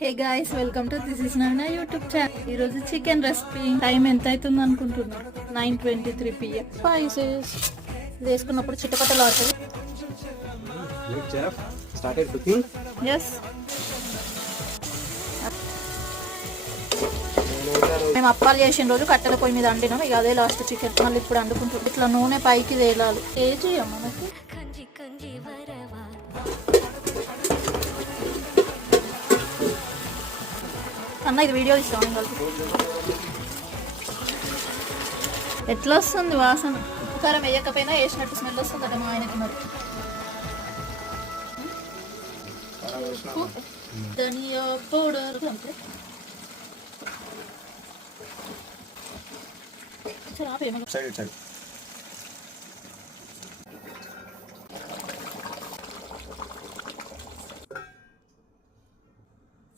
Hey guys, welcome to this is Naveena YouTube channel. ఈరోజు chicken recipe. Time ఎంత అవుతుంది అనుకుంటున్నారు? 9:23 PM. స్పైసెస్ వేసుకున్నప్పుడు చిట్టపట్టలు ఆడుతుంది. ఎస్, మేము అప్పాలు చేసిన రోజు కట్టెల పొయ్యి మీద వండినాం. ఇక అదే లాస్ట్ చికెన్. మళ్ళీ ఇప్పుడు వండుకుంటుంది. ఇట్లా నూనె పైకి తేలాలి. ఏ చేయం మనకి. అన్న ఇది వీడియో ఇస్తాం కలిసి. ఎట్లా వస్తుంది వాసన? ఉప్పుకారం వేయకపోయినా వేసినట్టు స్మెల్ వస్తుందట మా ఆయనకి. మరి ధనియా పౌడర్ అంతే. సరే ఆపేమో.